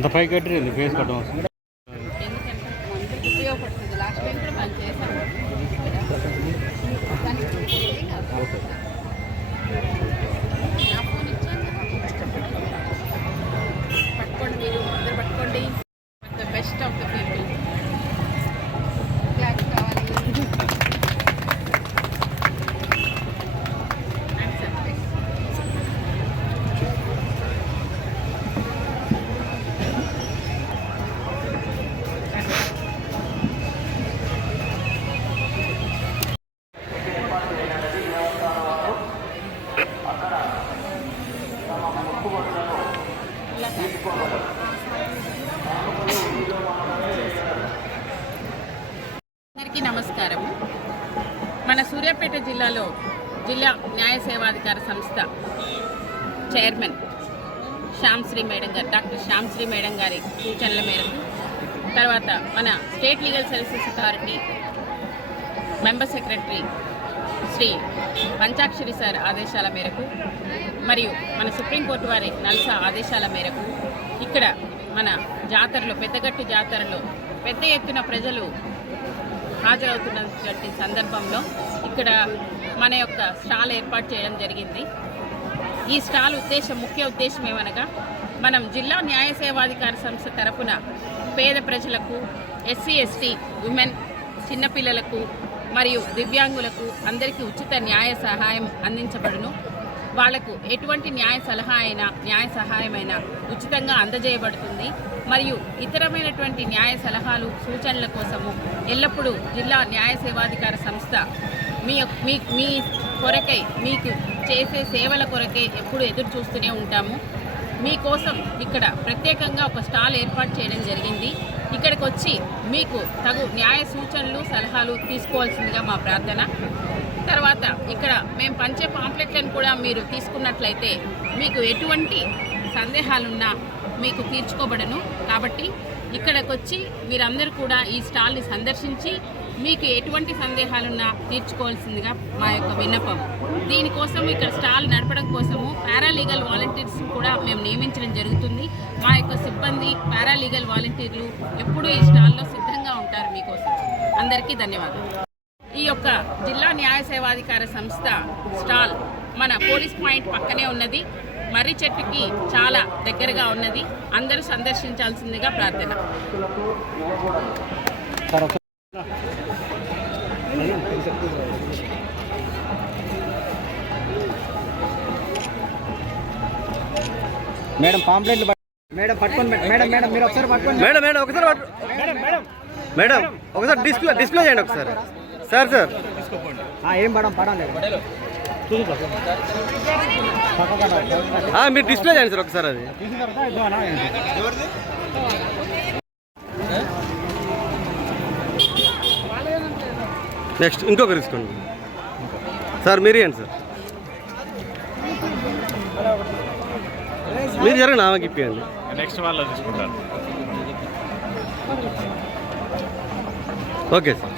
అంత పై కట్టి ఫేస్ కట్టడం ఉపయోగపడుతుంది. లాస్ట్ టైం కూడా మనం చేసాము. నా ఫోన్ ఇచ్చాను కదా, పట్టుకోండి, మీరు అందరు పట్టుకోండి. The best of the people. Class కావాలి. అందరికీ నమస్కారం. మన సూర్యాపేట జిల్లాలో జిల్లా న్యాయ సేవాధికార సంస్థ చైర్మన్ శ్యామ్శ్రీ మేడం గారు, డాక్టర్ శ్యామ్శ్రీ మేడం గారి సూచనల మేరకు, తర్వాత మన state legal services authority member secretary Shri Panchakshari sir ఆదేశాల మేరకు, మరియు మన సుప్రీంకోర్టు వారి నల్సా ఆదేశాల మేరకు ఇక్కడ మన జాతరలో, పెద్దగట్టు జాతరలో పెద్ద ఎత్తున ప్రజలు హాజరవుతున్నటువంటి సందర్భంలో ఇక్కడ మన యొక్క స్టాల్ ఏర్పాటు చేయడం జరిగింది. ఈ స్టాల్ ముఖ్య ఉద్దేశం ఏమనగా, మనం జిల్లా న్యాయ సేవాధికార సంస్థ తరపున పేద ప్రజలకు, ఎస్సీ ఎస్టీ ఉమెన్, చిన్నపిల్లలకు మరియు దివ్యాంగులకు అందరికీ ఉచిత న్యాయ సహాయం అందించబడును. వాళ్లకు ఎటువంటి న్యాయ సలహా అయినా, న్యాయ సహాయమైనా ఉచితంగా అందజేయబడుతుంది. మరియు ఇతరమైనటువంటి న్యాయ సలహాలు, సూచనల కోసము ఎల్లప్పుడూ జిల్లా న్యాయ సేవాధికార సంస్థ మీ కొరకై, మీకు చేసే సేవల కొరకై ఎప్పుడు ఎదురు చూస్తూనే ఉంటాము. మీకోసం ఇక్కడ ప్రత్యేకంగా ఒక స్టాల్ ఏర్పాటు చేయడం జరిగింది. ఇక్కడికి వచ్చి మీకు తగు న్యాయ సూచనలు, సలహాలు తీసుకోవాల్సిందిగా మా ప్రార్థన. తర్వాత ఇక్కడ మేము పంచే పాంప్లెట్లను కూడా మీరు తీసుకున్నట్లయితే మీకు ఎటువంటి సందేహాలున్నా మీకు తీర్చుకోబడను. కాబట్టి ఇక్కడికి వచ్చి మీరందరూ కూడా ఈ స్టాల్ని సందర్శించి మీకు ఎటువంటి సందేహాలున్నా తీర్చుకోవాల్సిందిగా మా యొక్క విన్నపం. దీనికోసం ఇక్కడ స్టాల్ నడపడం కోసము పారాలీగల్ వాలంటీర్స్ కూడా మేము నియమించడం జరుగుతుంది. మా యొక్క సిబ్బంది, పారాలీగల్ వాలంటీర్లు ఎప్పుడూ ఈ స్టాల్లో సిద్ధంగా ఉంటారు మీకోసం. అందరికీ ధన్యవాదాలు. ఈ యొక్క జిల్లా న్యాయ సేవాధికార సంస్థ స్టాల్ మన పోలీస్ పాయింట్ పక్కనే ఉన్నది. మర్రి చెట్టుకి చాలా దగ్గరగా ఉన్నది. అందరూ సందర్శించాల్సిందిగా ప్రార్థన. మేడం పాంప్లెట్లు మేడం పట్టుకోండి. మేడం మేడం మీరు ఒకసారి పట్టుకోండి. మేడం మేడం ఒకసారి మేడం ఒకసారి డిస్ప్లే చేయండి ఒకసారి. సార్ ఏం మేడం పడాలి మీరు డిస్ప్లే చేయండి సార్ ఒకసారి. అది నెక్స్ట్ ఇంకొకరు తీసుకోండి సార్. మీరు ఇవ్వండి సార్. మీరు జరగండి, ఆమెకి ఇప్పియండి. నెక్స్ట్ వాళ్ళు తీసుకుంటారు. Okay sir.